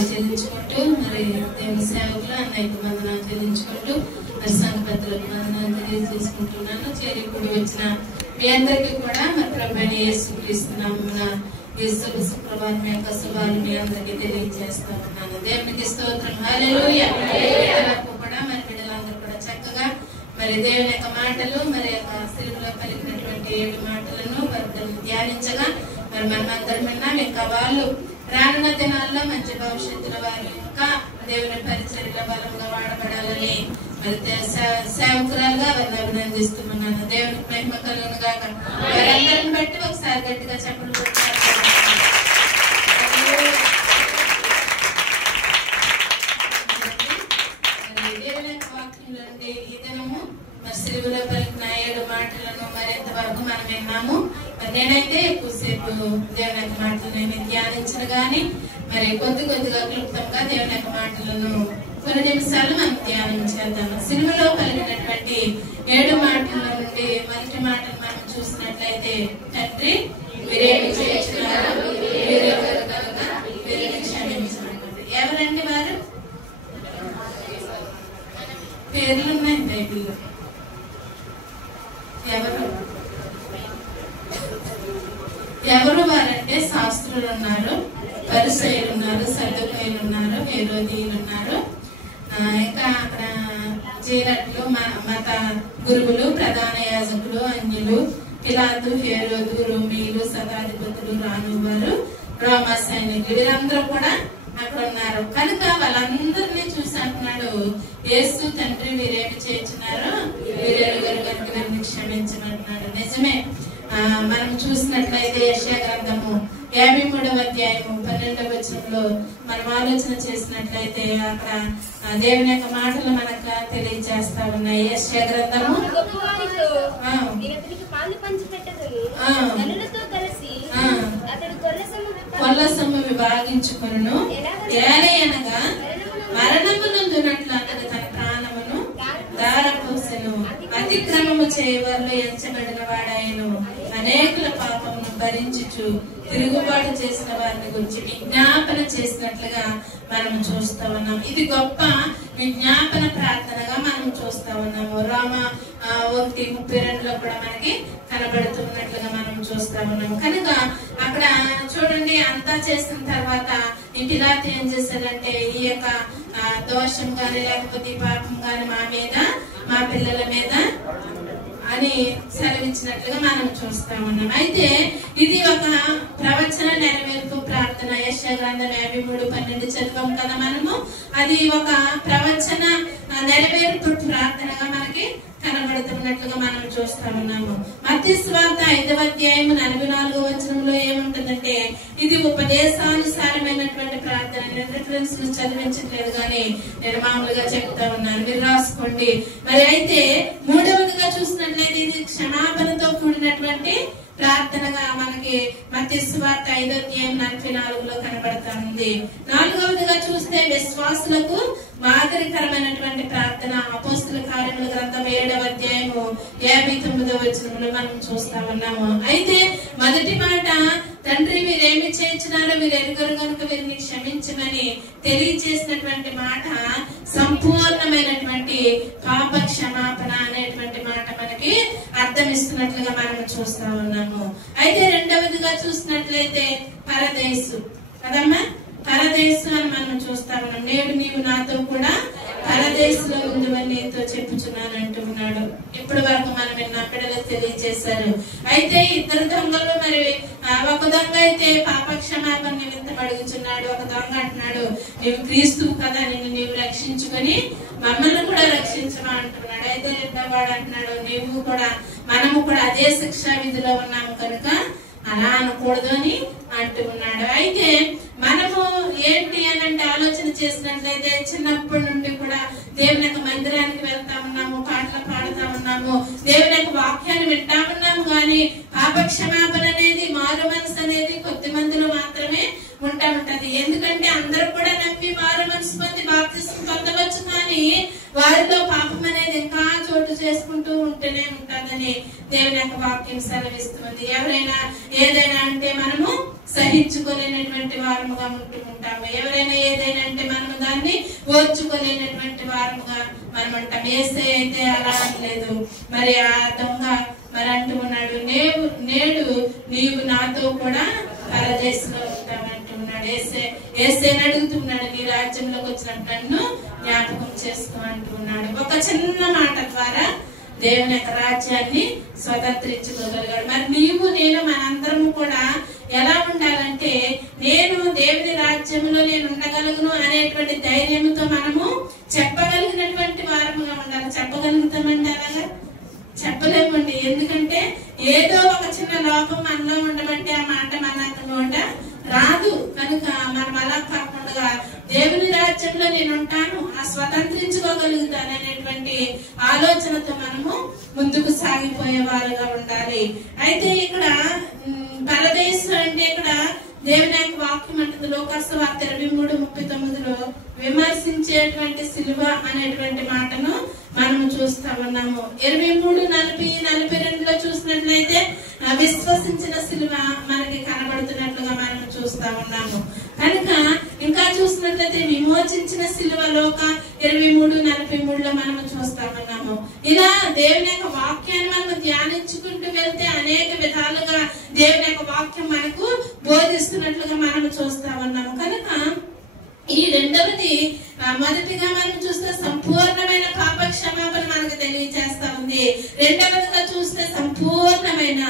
వందనాలు చెల్లించుకుంటూ మరి దేవుని సేవకులు అన్నయ్యకు వందనాలు చెల్లించుకుంటూ మరి సంఘ పెద్దలకు వందనాలు తెలియజేసుకుంటున్నాను. చేరి కూడి వచ్చిన మీ అందరికీ కూడా మరి ప్రభువైన యేసుక్రీస్తు నామమున ఈ శుక్రవారం యొక్క శుభాలు మీ అందరికీ తెలియజేస్తా ఉన్నాను. దేవునికి స్తోత్రం. హల్లెలూయా. కూడా మరి బిడ్డలందరూ కూడా చక్కగా మరి దేవుని యొక్క మాటలు మరి సిలువలో పలికినటువంటి 7 మాటలను మరి ధ్యానించగా మరి మనమందరం విన్నాం. ఇంకా వాళ్ళు రానున్న దినాల్లో మంచి భవిష్యత్తుల వారు ఇంకా దేవుని పరిచర్యలో బలంగా వాడబడాలని మరి సేవకురాలుగా వారిని అభినందిస్తున్నాను. దేవునికి మహిమ కలుగును గాక. వారందరిని బట్టి ఒకసారి గట్టిగా చెప్పలు కొట్టారు. దేవుని యొక్క వాక్యంలో నుండి ఈ దినము మరి సిలువలో పలికిన 7 మాటలను మరి ఎంతవరకు మనం విన్నాము. మరి నేనైతే ఎక్కువసేపు దేవుని యొక్క మాటలు నేను ధ్యానించను గాని మరి కొద్దిగా క్లుప్తంగా దేవుని యొక్క మాటలను కొన్ని నిమిషాలు మనం ధ్యానం చేద్దాము. సిలువలో కలిగినటువంటి 7 మాటల నుండి మొదటి మాటలు మనం చూసినట్లయితే, తండ్రి మీరేమి చేస్తున్నారు, వీరిని క్షమించండి. ఎవరండి వారు? పేర్లు ఉన్నాయి బైబిల్లో. ఎవరు వారంటే శాస్త్రులు ఉన్నారు, పరిసయ్యులు ఉన్నారు, సద్దుకాయులు ఉన్నారు, హేరోదీయులు ఉన్నారు, ఇంకా అక్కడ జీరట్లు మత గురువులు, ప్రధాన యాజకులు, అన్యులు, పిలాతు, హేరోదు, రోమీయులు, శతాధిపతులు, రానువారు, రోమా సైనికులు, వీరందరూ కూడా అక్కడ ఉన్నారు. కనుక వాళ్ళందరినీ చూసి అంటున్నాడు, యేసు తండ్రి వీరేమి చేయించున్నారో వీరెరుగరు కనుక వీరిని క్షమించమంటున్నాడు. నిజమే. మనం చూసినట్లయితే యెషయా గ్రంథము 53వ అధ్యాయము 12వ వచనంలో మనం ఆలోచన చేసినట్లయితే అక్కడ దేవుని యొక్క మాటలు మనకు తెలియజేస్తా ఉన్నాయి. యెషయా గ్రంథము కొల్ల సొమ్ము విభాగించుకొనును, ఏలయనగా మరణము నొందునట్లు అతడు తన ప్రాణమును దారపోసెను, అతిక్రమము చేయవారిలో ఎంచబడిన వాడాయను, అనేకుల పాపమును భరించుచు తిరుగుబాటు చేసిన వారిని గురించి విజ్ఞాపన చేసినట్లుగా మనం చూస్తా ఉన్నాం. ఇది గొప్ప విజ్ఞాపన ప్రార్థనగా మనం చూస్తా ఉన్నాము. రోమ 1:32లో కూడా మనకి కనబడుతున్నట్లుగా మనం చూస్తా ఉన్నాము. కనుక అక్కడ చూడండి, అంతా చేసిన తర్వాత ఈ పిలాతు ఏం చేశాడంటే, ఈ యొక్క దోషం గాని లేకపోతే పాపం గాని మా మీద, మా పిల్లల మీద అని సెలవిచ్చినట్లుగా మనం చూస్తా ఉన్నాం. అయితే ఇది ఒక ప్రవచన నెరవేర్పు ప్రార్థన. యెషయా గ్రంథం 53:12 చదివాం కదా మనము. అది ఒక ప్రవచన నెరవేర్పు ప్రార్థనగా మనకి కనబడుతున్నట్లుగా మనం చూస్తా ఉన్నాము. మత్తయి సువార్త 5వ అధ్యాయము 44వ వచనంలో ఏముంటుందంటే, ఇది ఉపదేశానుసారమైనటువంటి ప్రార్థన. నేను రిఫరెన్స్ చదివించట్లేదు కానీ నేను మామూలుగా చెప్తా ఉన్నాను, మీరు రాసుకోండి. మరి అయితే 3వదిగా చూసినట్లయితే ఇది క్షమాపణతో కూడినటువంటి ప్రార్థనగా మనకి మత్తయి సువార్త 5వ అధ్యాయం 44లో కనబడతా ఉంది. 4వదిగా చూస్తే విశ్వాసులకు మాదిరికరమైనటువంటి ప్రార్థన. అపోస్తుల కార్యముల గ్రంథం 7వ అధ్యాయము 59వ వచనంలో మనం చూస్తా ఉన్నాము. అయితే మొదటి మాట, తండ్రి వీరేమి చేయించినారో వీరు ఎరుగరు కనుక వీరిని క్షమించమని తెలియజేసినటువంటి మాట సంపూర్ణమైనటువంటి పాప క్షమాపణ అనేటువంటి మాట మనకి అర్థమిస్తున్నట్లుగా మనం చూస్తా ఉన్నాము. అయితే 2వదిగా చూసినట్లయితే పరదేశు కదమ్మా, పరదేశు అని మనం చూస్తా ఉన్నాం. నేడు నీవు నాతో కూడా పరదేశంలో ఉందని నీతో చెప్పుచున్నాను అంటున్నాడు. ఇప్పటి వరకు మనం విన్న పిల్లలకు తెలియజేశారు. అయితే 2 దొంగలు, మరి ఒక దొంగ అయితే పాప క్షమాపణ నిమిత్తం అడుగుచున్నాడు. ఒక దొంగ అంటున్నాడు, నీవు క్రీస్తువు కదా, నిన్ను నీవు రక్షించుకొని మమ్మల్ని కూడా రక్షించమా అంటున్నాడు. అయితే 2వ వాడు అంటున్నాడు, మనము కూడా అదే శిక్షా విధిలో ఉన్నాము కనుక అలా అనకూడదు అని అంటూ ఉన్నాడు. అయితే మనము ఏంటి అని అంటే ఆలోచన చేసినట్లయితే చిన్నప్పటి నుండి కూడా దేవుని యొక్క మందిరానికి వెళ్తా ఉన్నాము, పాటలు పాడుతా ఉన్నాము, దేవుని యొక్క వాక్యాన్ని వింటా ఉన్నాము. కానీ పాప క్షమాపణ అనేది, మారు మనసు అనేది కొద్ది మందిలో మాత్రమే ఉంటది. ఎందుకంటే అందరూ కూడా నమ్మి మారు మనసు పొంది బాప్తిస్మం పొందవచ్చు, కానీ వారిలో పాపం అనేది ఇంకా చోటు చేసుకుంటూ ఉంటూనే ఉంటుందని దేవుని యొక్క వాక్యం సెలవిస్తుంది. ఎవరైనా ఏదైనా అంటే మనము సహించుకోలేనటువంటి వారముగా ఉంటూ ఉంటాము. ఎవరైనా ఏదైనా అంటే మనము దాన్ని ఓర్చుకోలేనటువంటి వారముగా మనం ఉంటాం. ఏసే అయితే అలా అనలేదు. మరి ఆ దొంగ మరి అంటూ ఉన్నాడు, నేడు నీవు నాతో కూడా పరదేశంలో ఉంటామంటూ ఉన్నాడు. ఏసేని అడుగుతున్నాడు, నీ రాజ్యంలోకి వచ్చినప్పుడు నన్ను జ్ఞాపకం చేసుకో అంటూ ఉన్నాడు. ఒక చిన్న మాట ద్వారా దేవుని యొక్క రాజ్యాన్ని స్వతంత్రించుకోగలిగాడు. మరి నీవు నేను మనందరము కూడా ఎలా ఉండాలంటే, నేను దేవుని రాజ్యంలో నేను ఉండగలను అనేటువంటి ధైర్యంతో మనము చెప్పగలిగినటువంటి వారముగా ఉండాలి. చెప్పగలుగుతామండి అలాగా? చెప్పలేమండి. ఎందుకంటే ఏదో ఒక చిన్న లోపం మనలో ఉండబట్టి ఆ మాట మన నోట రాదు. కనుక మనం అలా కాకుండా దేవుని రాజ్యంలో నేను ఉంటాను, ఆ స్వతంత్రించుకోగలుగుతాను అనేటువంటి ఆలోచనతో మనము ముందుకు సాగిపోయే వారుగా ఉండాలి. అయితే ఇక్కడ పరదేశం అంటే ఇక్కడ దేవుని యొక్క వాక్యం అంటుంది లోకాసు వార్త 23:39లో విమర్శించేటువంటి సిలువ అనేటువంటి మాటను మనము చూస్తా ఉన్నాము. 23:40-42లో చూసినట్లయితే విశ్వసించిన సిలువ మనకి కనబడుతున్నట్లుగా మనం చూస్తా ఉన్నాము. కనుక ఇంకా చూసినట్లయితే విమోచించిన సిలువ లోక 23:43లో మనము చూస్తా ఉన్నాము. ఇలా దేవుని యొక్క వాక్యాన్ని మనము ధ్యానించుకుంటూ వెళ్తే అనేక విధాలుగా దేవుని యొక్క వాక్యం మనకు బోధిస్తున్నట్లుగా మనము చూస్తా ఉన్నాము. కనుక ఈ రెండవది మొదటిగా మనం చూస్తే సంపూర్ణమైన పాప క్షమాపణ మనకు తెలియజేస్తా ఉంది. రెండవదిగా చూస్తే సంపూర్ణమైన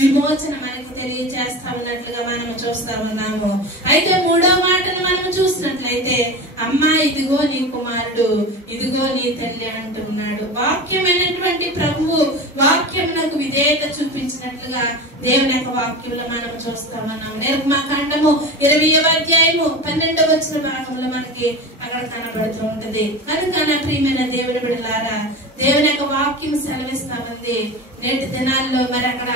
విమోచన మనకు తెలియజేస్తా ఉన్నట్లుగా మనం చూస్తా ఉన్నాము. అయితే మూడో మాటను మనం చూసినట్లయితే అమ్మా ఇదిగో నీ కుమారుడు, ఇదిగో నీ తల్లి అంటున్నాడు. వాక్యమైనటువంటి ప్రభువు వాక్యమునకు విధేయత చూపించినట్లుగా దేవుని యొక్క వాక్యంలో మనం చూస్తా ఉన్నాము. నిర్గమకాండము 20వ అధ్యాయము 12వ వచన భాగంలో మనకి అక్కడ కనబడుతూ ఉంటది. కనుక నా ప్రియమైన దేవుని బిడ్డలారా, దేవుని యొక్క వాక్యం సెలవిస్తా ఉంది. నేటి దినాల్లో మరి అక్కడ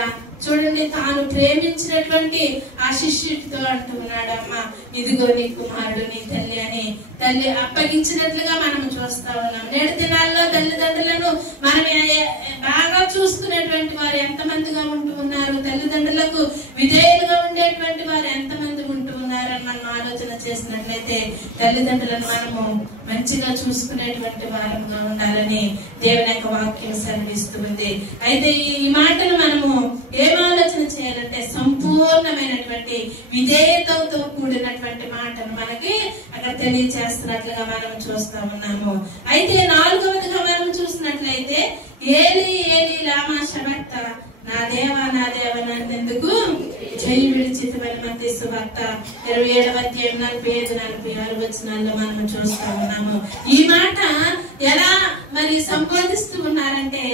చూడండి, తాను ప్రేమించినటువంటి ఆ శిష్యుడితో అంటూ ఉన్నాడు, అమ్మ ఇదిగో నీ కుమారుడు, నీ తల్లి అని తల్లి అప్పగించినట్లుగా మనం చూస్తా ఉన్నాం. నేటి దినాల్లో తల్లిదండ్రులను మనం బాగా చూసుకునేటువంటి వారు ఎంతమందిగా ఉంటూ ఉన్నారు, తల్లిదండ్రులకు విధేయులుగా ఉండేటువంటి వారు ఎంతమంది ఉంటూ ఉన్నారని మనం ఆలోచన చేసినట్లయితే తల్లిదండ్రులను మనము మంచిగా చూసుకునేటువంటి వారంగా ఉండాలని దేవుని యొక్క వాక్యం సెలవిస్తుంది. అయితే ఈ మాటను మనము ఏం ఆలోచన చేయాలంటే సంపూర్ణమైనటువంటి విధేయతతో కూడినటువంటి మాటను మనకి అక్కడ తెలియజేస్తున్నట్లుగా మనం చూస్తా ఉన్నాము. అయితే నాలుగవదిగా మనం చూసినట్లయితే ఏలి ఏలి లామా శబక్త, నా దేవా నన్నెందుకు చెయ్యి విడిచితివని మత్తయి సువార్త 27వ అధ్యాయం 45-46 వచనాల్లో మనం చూస్తా ఉన్నాము. ఈ మాట ఎలా మరి సంబోధిస్తూ ఉన్నారంటే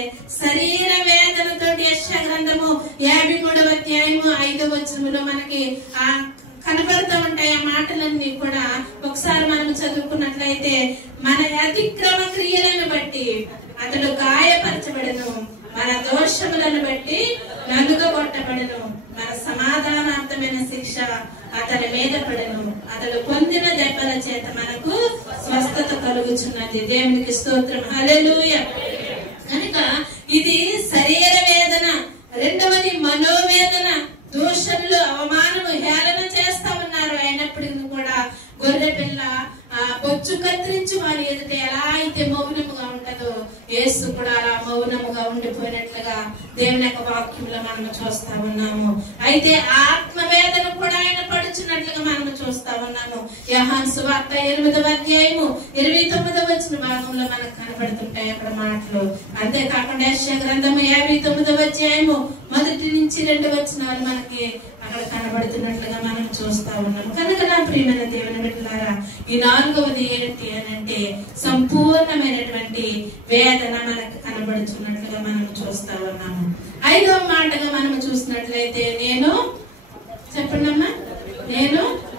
శరీర వేదనతోటి యెషయా గ్రంథము 53వ అధ్యాయము 5వ వచనంలో మనకి కనబడుతూ ఉంటాయి. ఆ మాటలన్నీ కూడా ఒకసారి మనం చదువుకున్నట్లయితే మన అతిక్రమ క్రియలను బట్టి అతడు గాయపరచబడను, మన దోషములను బట్టి నలుగగొట్టబడను, మన సమాధానార్థమైన శిక్ష అతని మీద పడను, అతడు పొందిన దెబ్బల చేత మనకు స్వస్థత కలుగుచున్నది. దేవునికి స్తోత్రం, హల్లెలూయా. కనుక ఇది శరీర వేదన. రెండవది మనోవేదన. దూషణలు, అవమానము, హేళన చేస్తా ఉన్నారు. అయినప్పటికీ కూడా గొర్రె పిల్ల బొచ్చు కత్తిరించి వారి ఎదుట ఎలా అయితే మౌనముగా ఉంటదో యేసు కూడా అలా మౌనముగా ఉండిపోయినట్లుగా దేవుని యొక్క వాక్యంలో మనం చూస్తా ఉన్నాము. అయితే ఆత్మవేదన కూడా ఆయన పడుచున్నట్లుగా మనం చూస్తా ఉన్నాము. యోహాను సువార్త 8వ అధ్యాయము 29వ వచన భాగంలో మనకు కనబడుతుంటాయి అక్కడ మాటలు. అంతేకాకుండా యెషయా గ్రంథము 59వ అధ్యాయము 1-2 వచనాలు మనకి అక్కడ కనబడుతున్నట్లుగా మనం చూస్తా ఉన్నాము. కనుక నా ప్రియమైన దేవుని బిడ్డలారా, ఈ నాలుగవది ఏంటి అని అంటే సంపూర్ణమైనటువంటి వేదన మనకు కనబడుతున్నట్లుగా మనం చూస్తా ఉన్నాము. ఐదవ మాటగా మనం చూసినట్లయితే నేను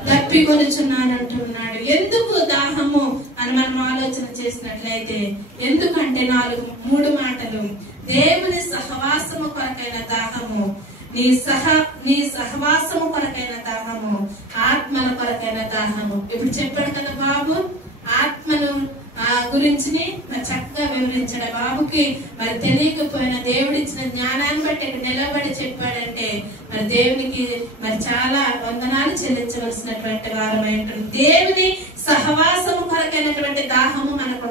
తప్పికొనుచున్నాను అంటున్నాడు. ఎందుకు దాహము అని మనం ఆలోచన చేసినట్లయితే, ఎందుకంటే 3 మాటలు. దేవుని సహవాసము కొరకైన దాహము, నీ సహవాసము కొరకైన దాహము, ఆత్మల కొరకైన దాహము. ఇప్పుడు చెప్పాడు కదా బాబు, ఆత్మను గురించి మరి చక్కగా వివరించాడు. బాబుకి మరి తెలియకపోయిన దేవుడిచ్చిన జ్ఞానాన్ని బట్టి నిలబడి చెప్పాడంటే మరి మరి దేవునికి మరి చాలా వందనాలు చెల్లించవలసినటువంటి వారమై ఉంటుంది. దేవుని సహవాసము కొరకైనటువంటి దాహము మనకు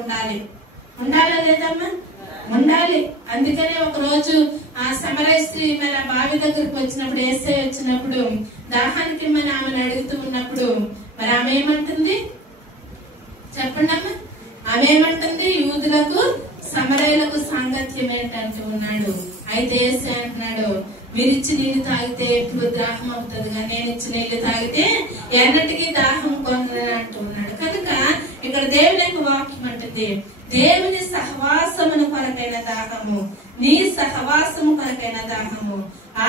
ఉండాలా లేదమ్మా? ఉండాలి. అందుకనే ఒక రోజు ఆ సమరయ స్త్రీ మరి ఆ బావి దగ్గరకు వచ్చినప్పుడు, యేసయ్య వచ్చినప్పుడు దాహానికి మరి ఆమెను అడుగుతూ ఉన్నప్పుడు మరి ఆమె ఏమంటుంది చెప్పండి అమ్మా? ఆమె ఏమంటుంది? యూదులకు సమరయులకు సాంగత్యం ఏంటంటూ ఉన్నాడు. అయితే యేసయ్య అంటున్నాడు, మీరిచ్చి నీళ్లు తాగితే ఎప్పుడు దాహం అవుతుంది, కానీ నేను ఇచ్చిన నీళ్లు తాగితే ఎన్నటికీ దాహం కొందని అంటూ ఉన్నాడు. కనుక ఇక్కడ దేవుని యొక్క వాక్యం అంటుంది, దేవుని సహవాసమును కొరకైన దాహము, నీ సహవాసము కొరకైన దాహము,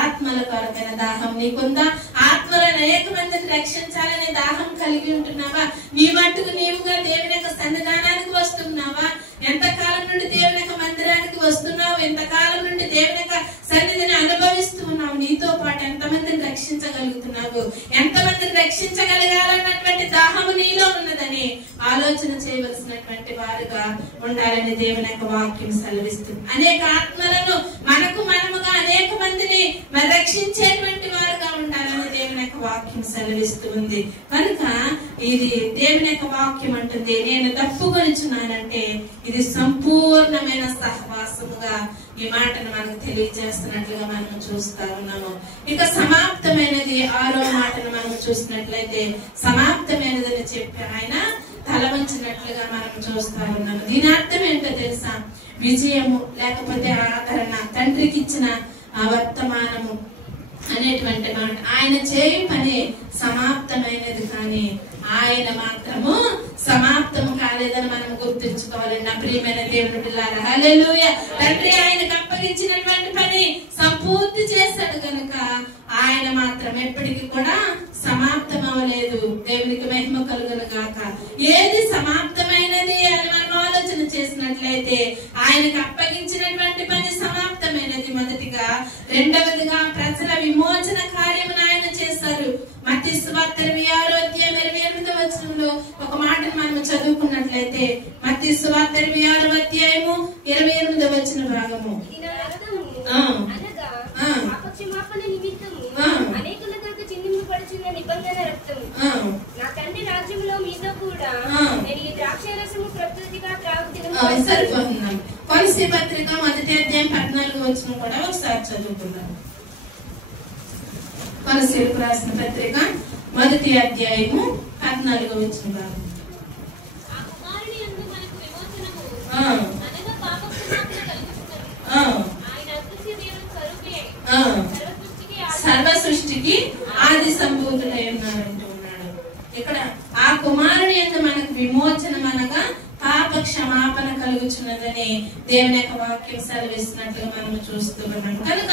ఆత్మల కొరకైన దాహం నీకుందా? ఆత్మలను అనేక మందిని రక్షించాలనే దాహం కలిగి ఉంటున్నావా? నీ మట్టుకు నీవుగా దేవుని యొక్క సన్నిధానానికి వస్తున్నావా? ఎంతకాలం నుండి దేవుని యొక్క మందిరానికి వస్తున్నావు? ఎంతకాలం నుండి దేవుని యొక్క సన్నిధిని అనుభవిస్తూ ఉన్నావు? నీతో పాటు ఎంతమందిని రక్షించగలుగుతున్నావు? ఎంతమందిని రక్షించగలగాలన్నటువంటి దాహము నీలో ఉన్నదని ఆలోచన చేయవలసినటువంటి వారుగా ఉండాలని దేవుని యొక్క వాక్యం సెలవిస్తుంది. అనేక ఆత్మలను మనముగా అనేక మందిని రక్షించేటువంటి వారుగా ఉండాలని దేవుని యొక్క వాక్యం సెలవిస్తూ ఉంది. కనుక ఇది దేవుని యొక్క వాక్యం అంటుంది, నేను తప్పుకొనిచున్నానంటే ఇది సంపూర్ణమైన సహవాసముగా ఈ మాటను మనకు తెలియజేస్తున్నట్లుగా మనం చూస్తా ఉన్నాము. ఇక సమాప్తమైనది 6వ మాటను మనం చూసినట్లయితే, సమాప్తమైనదని చెప్పి ఆయన తల వంచినట్లుగా మనం చూస్తా ఉన్నాము. దీని అర్థం ఏంటో తెలుసా? విజయము లేకపోతే ఆదరణ, తండ్రికి ఇచ్చిన ఆ వర్తమానము అనేటువంటి మాట. ఆయన చేయు పని సమాప్తమైనది, కానీ ఆయన మాత్రము సమాప్తము కాలేదని మనం గుర్తుంచుకోవాలండి. నా ప్రియమైన దేవుని పిల్లారా, హల్లెలూయా. తండ్రి ఆయనకు అప్పగించినటువంటి పని సంపూర్తి చేశాడు కనుక ఆయన మాత్రం ఎప్పటికీ కూడా సమాప్తం అవ్వలేదు. దేవునికి మహిమ కలుగును గాక. ఏది సమాప్తమైనది అని మనం ఆలోచన చేసినట్లయితే ఆయనకు అప్పగించినటువంటి పని సమాప్తమైనది మొదటిగా. రెండవదిగా ప్రజల విమోచన కార్యమును ఆయన చేశారు. మత్తయి సువార్త 26:28 ఒక మాటను మనం చదువుకున్నట్లయితే, మత్తయి సువార్త 26:28 భాగము, సరిపోతున్నాం. కొలస్సీ పత్రిక 1:14 కూడా ఒకసారి చదువుకుందాం. కొలస్సీలకు రాసిన పత్రిక 1:14 భాగం. సర్వ సృష్టికి ఆది సంభూతుడై ఉన్నాడంటూ ఉన్నాడు. ఇక్కడ ఆ కుమారుని యందు మనకు విమోచనం అనగా పాప క్షమాపణ కలుగుచున్నదని దేవుని యొక్క వాక్యం సెలవిస్తున్నట్లుగా మనం చూస్తూ ఉన్నాం. కనుక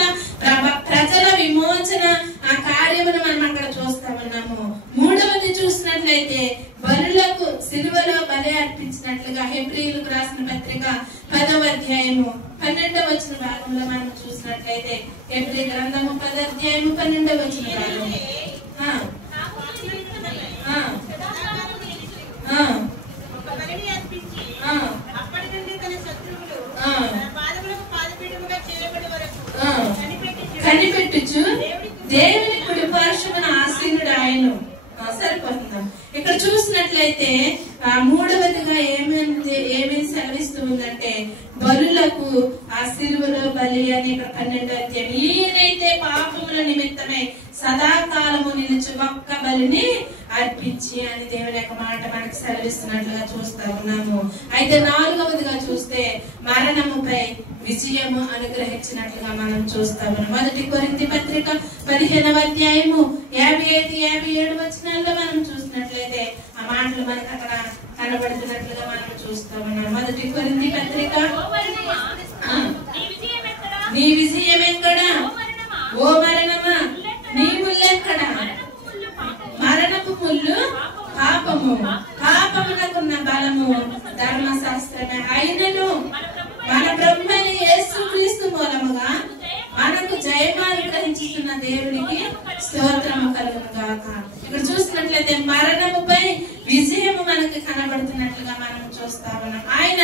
ప్రజల విమోచన ఆ కార్యమును మనం అక్కడ చూస్తా ఉన్నాము. మూడవది చూసినట్లయితే బలులకు సిలువలో బలి అర్పించినట్లుగా హెబ్రీయులకు రాసిన పత్రిక 10:12 భాగంలో మనం చూసినట్లయితే, హెబ్రీ గ్రంథము 10:12 భాగం. కనిపెట్టుచు దేవుని కుడి పార్శ్వమున ఆసీనుడు ఆయను. సరిపోతుందాం. ఇక్కడ చూసినట్లయితే మూడవదిగా ఏమేమి సెలవిస్తూ ఉందంటే, బలులకు ఆ సిలువలో బలి అని ఇక్కడ 12 ఈయనైతే పాపముల నిమిత్తమై సదాకాలము నిలిచి ఒక్క బలిని అర్పించి అని దేవుని యొక్క మాట మనకు సెలవిస్తున్నట్లుగా చూస్తా ఉన్నాము. అయితే నాలుగవదిగా చూస్తే మరణముపై విజయము అనుగ్రహించినట్లుగా మనం చూస్తా ఉన్నాం. 1 కొరింథీ పత్రిక 15:55-57 మనం చూసినట్లయితే ఆ మాటలు మనకు అక్కడ కనబడుతున్నట్లుగా మనం చూస్తా ఉన్నాం. 1 కొరింథీ పత్రిక, నీ విజయం ఎక్కడా ఓ మరణమా, నీ ముల్లెక్కడా? మరణపు ముళ్ళు పాపము, పాపమునకున్న బలము ధర్మశాస్త్రమే. అయినను మన ప్రభువైన యేసుక్రీస్తు మూలముగా మనకు జయము అనుగ్రహించుతున్న దేవునికి స్తోత్రము కలుగును గాక. ఇక్కడ చూసినట్లయితే మరణముపై విజయము మనకు కనబడుతున్నట్లుగా మనం చూస్తా ఉన్నాం. ఆయన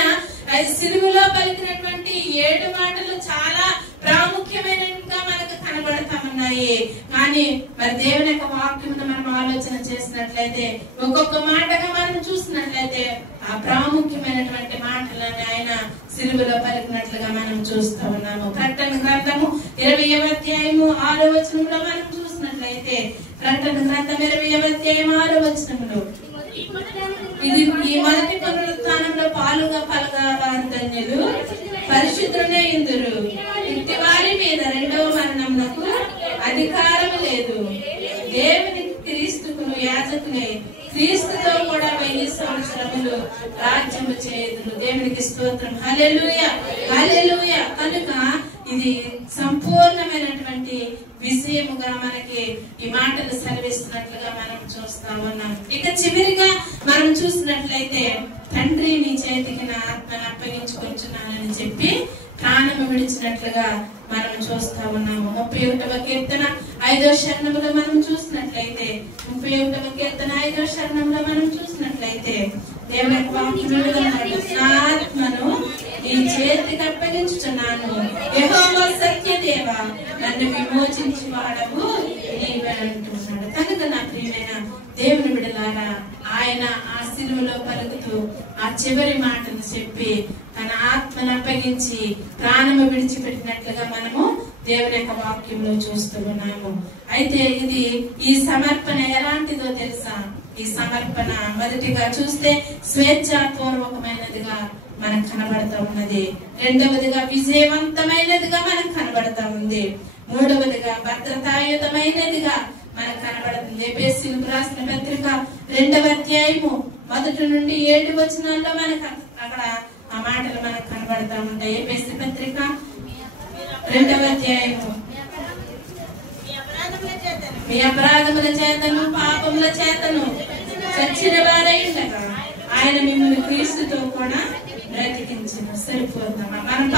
సిలువలో పలికినటువంటి 7 మాటలు చాలా ప్రాముఖ్యమైనవిగా మనకు కనబడతా ఉన్నాయి. ఉన్నాయి. కానీ మరి దేవుని యొక్క వాక్యమును మనం ఆలోచన చేసినట్లయితే ఒక్కొక్క మాటగా మనం చూసినట్లయితే ఆ ప్రాముఖ్యమైనటువంటి మాటలను ఆయన సిలువలో పలికినట్లుగా మనం చూస్తూ ఉన్నాము. ప్రకటన గ్రంథము 20వ అధ్యాయము 6వ వచనంలో మనం చూసినట్లయితే ప్రకటన గ్రంథం 20వ అధ్యాయం 6వ వచనంలో ఇది ఈ మొదటి పునరుత్థానంలో పాలుగా వారు ధన్యులు, పరిశుద్ధులే ఇందురు. ఇంటి వారి మీద రెండవ మరణమునకు అధికారము లేదు. దేవుని క్రీస్తుకును యాజకులే క్రీస్తుతో కూడా 1000 సంవత్సరములు రాజ్యము చేయుదురు. దేవునికి స్తోత్రం. హల్లెలూయా, హల్లెలూయా. కనుక ఇది సంపూర్ణమైనటువంటి విషయముగా మనకి ఈ మాటలు సెలవిస్తున్నట్లుగా మనం చూస్తా ఉన్నాం. ఇక చివరిగా మనం చూసినట్లయితే తండ్రి నీ చేతికి నా ఆత్మను అప్పగించుకొంచున్నానని చెప్పి ప్రాణము విడిచినట్లుగా మనం చూస్తా ఉన్నాము. 31వ కీర్తన 5వ శరణంలో మనం చూసినట్లయితే 31వ కీర్తన 5వ శరణంలో మనం చూసినట్లయితే దేవుని వాక్యం నా ఆత్మను నీ చేతికి అప్పగించుచున్నాను. యెహోవా సత్యదేవ నన్ను విమోచించి వాడవు నీవే అంటున్నాడు. కనుక నా ప్రియమైన దేవుని బిడ్డలారా, ఆయన ఆ సిలువలో పలుకుతూ ఆ చివరి మాటను చెప్పి తన ఆత్మను అప్పగించి ప్రాణము విడిచిపెట్టినట్లుగా మనము దేవుని యొక్క వాక్యంలో చూస్తూ ఉన్నాము. అయితే ఈ సమర్పణ ఎలాంటిదో తెలుసా? ఈ సమర్పణ మొదటిగా చూస్తే స్వేచ్ఛాపూర్వకమైనదిగా మనకు కనబడతా ఉన్నది. రెండవదిగా విజయవంతమైనదిగా మనకు కనబడతా ఉంది. మూడవదిగా భద్రతాయుతమైనదిగా మనకు కనబడుతుంది. ఎఫెసీయులకు రాసిన పత్రిక 2వ అధ్యాయము 1 నుండి 7 వచనాల్లో మనకు అక్కడ ఆ మాటలు మనకు కనబడతా ఉంటాయి. ఎఫెసీ పత్రిక 2వ అధ్యాయము మీ అపరాధముల చేతను పాపముల చేతను చచ్చిన వారై ఉండగా ఆయన మిమ్మల్ని క్రీస్తుతో కూడా బ్రతికించిన. సరిపోతామా? మనం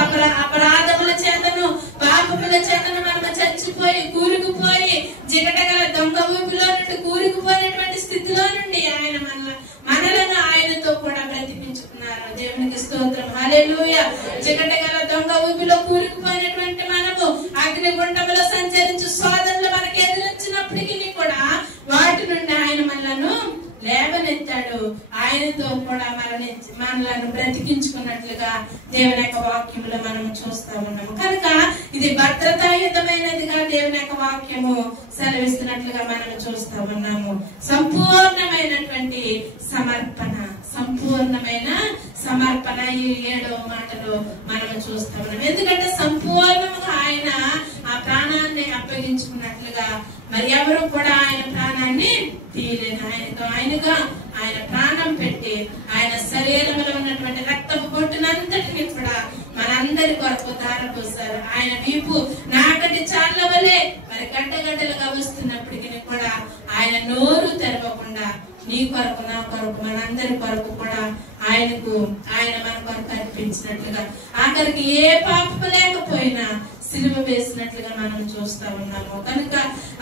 అపరాధముల చేతను పాపముల చేతను మనం చచ్చిపోయి కూరుకుపోయి జిగటగల దొంగ ఊపిలో నుండి కూరుకుపోయినటువంటి స్థితిలో నుండి ఆయన మనలను ఆయనతో కూడా బ్రతికించుకున్నారు. దేవునికి స్తోత్రం. హల్లెలూయా. జిగటగల దొంగ ఊపిలో కూరుకుపోయినటువంటి మనము అగ్నిగుండములో సంచరించు శోధనలు మనకు ఎదురొచ్చినప్పటికీ కూడా వాటి నుండి ఆయన మనలను లేవనెత్తాడు. ఆయనతో కూడా మనలను బ్రతికించుకున్నట్లుగా దేవుని యొక్క వాక్యములో మనం చూస్తా ఉన్నాము. కనుక ఇది భద్రతాయుతమైనదిగా దేవుని యొక్క వాక్యము సెలవిస్తున్నట్లుగా మనం చూస్తా ఉన్నాము. సంపూర్ణమైనటువంటి సమర్పణ, సంపూర్ణమైన సమర్పణ ఈ 7వ మాటలో మనం చూస్తా ఉన్నాం. ఎందుకంటే సంపూర్ణంగా ఆయన ఆ ప్రాణాన్ని అప్పగించుకున్నట్లుగా మరి ఎవరు కూడా ఆయన ప్రాణాన్ని తీయలేదు. ఆయనగా ఆయన ప్రాణం పెట్టి ఆయన శరీరంలో ఉన్నటువంటి రక్తపు బొట్టునంతటిని కూడా మనందరి కొరకు ధారపోసారు. ఆయన వీపు నాకటి చాళ్ళ వలె మరి గడ్డగడ్డలుగా వస్తున్నప్పటికీ కూడా ఆయన నోరు తెరవకుండా నీ కొరకు నా కొరకు మనందరి కొరకు కూడా ఆయన మన కొరకు అర్పించినట్లుగా ఆఖరికి ఏ పాపము లేకపోయినా సిలువ వేసినట్లుగా మనం చూస్తా ఉన్నాము. కనుక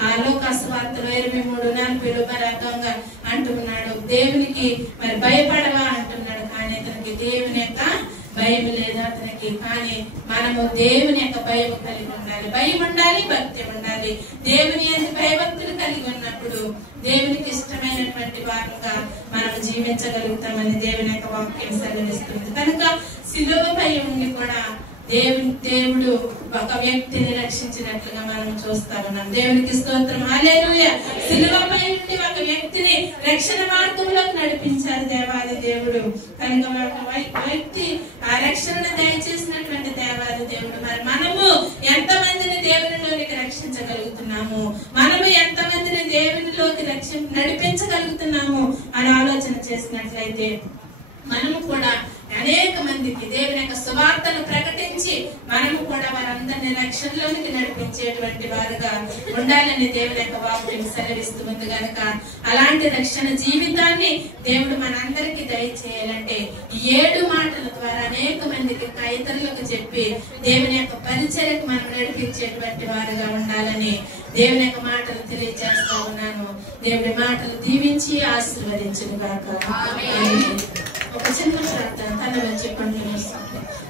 ఆ లోకాసు వార్తలో 23:40 మరి అర్థంగా అంటున్నాడు, దేవునికి మరి భయపడవా అంటున్నాడు. కానీ అతనికి దేవుని యొక్క భయం లేదు అతనికి. కానీ మనము దేవుని యొక్క భయం కలిగి ఉండాలి. భయం ఉండాలి, భక్తి ఉండాలి. దేవుని యొక్క భయభక్తులు కలిగి ఉన్నప్పుడు దేవునికి ఇష్టమైనటువంటి వారుగా మనం జీవించగలుగుతామని దేవుని యొక్క వాక్యం సెలవిస్తుంది. కనుక సిలువపై ఉండి కూడా దేవుడు ఒక వ్యక్తిని రక్షించినట్లుగా మనం చూస్తా ఉన్నాం. దేవునికి స్తోత్రం. హల్లెలూయా. సిలువపై నుండి ఒక వ్యక్తిని రక్షణ మార్గంలోకి నడిపించారు దేవాది దేవుడు. కనుక ఒక వ్యక్తి ఆ రక్షణను దయచేసినటువంటి దేవాది దేవుడు. మరి మనము ఎంతమందిని దేవునిలోనికి రక్షించగలుగుతున్నాము, మనము ఎంతమందిని దేవునిలోకి నడిపించగలుగుతున్నాము అని ఆలోచన చేసినట్లయితే మనము కూడా అనేక మందికి దేవుని యొక్క సువార్తను ప్రకటించి మనము కూడా వారందరినీ రక్షణలోనికి నడిపించేటువంటి వారుగా ఉండాలని దేవుని యొక్క వాక్యం సెలవిస్తుంది. కనుక అలాంటి రక్షణ జీవితాన్ని దేవుడు మనందరికీ దయచేయాలంటే ఈ 7 మాటల ద్వారా అనేక మందికి ఇతరులకు చెప్పి దేవుని యొక్క పరిచర్యకు మనం నడిపించేటువంటి వారుగా ఉండాలని దేవుని యొక్క మాటలు తెలియజేస్తా ఉన్నాను. దేవుని మాటలు దీవించి ఆశీర్వదించును గాక. ఒక చిన్న ప్రార్థన, తన వచ్చి పండుగ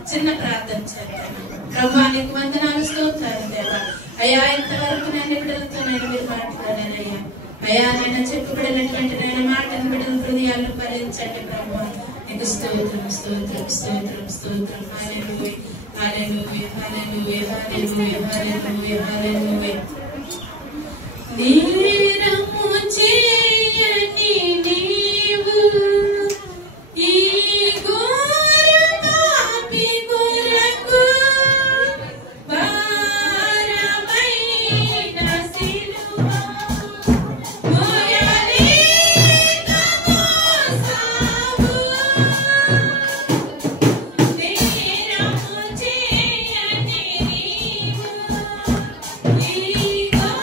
చిన్న ప్రార్థన చేస్తాను. ప్రభా నీకు వందనాలు స్తోత్రాలు దేవా. అయ్యా ఇంతవరకు నేను బిడ్డలతో నేను మీరు మాట్లాడానయ్యా. అయ్యా నేను చెప్పబడినటువంటి నేను మాటను బిడ్డల హృదయాలను ఫలించండి ప్రభా. నీకు స్తోత్రం స్తోత్రం స్తోత్రం స్తోత్రం. హల్లెలూయా హల్లెలూయా హల్లెలూయా హల్లెలూయా హల్లెలూయా హల్లెలూయా. నీరము చేయని నీవు ఈ ఘోర పాపి కొరకు భారమైన సిలువ మోయలేక మోసావు. నీరము చేయని నీవు ఈ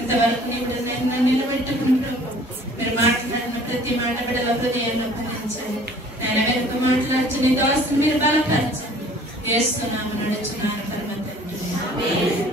ఇంతవరకు నేను నిలబెట్టుకుని ప్రభు మీరు మాట్లాడిన ప్రతి మాట బిడ్డల హృదయాన్ని ఫలించండి. నేను వెనుక మాట్లాడుచు నీ దోస్తు మీరు బలపరచండి. చేస్తున్నాము నడుచున్నాను పరమ తండ్రి.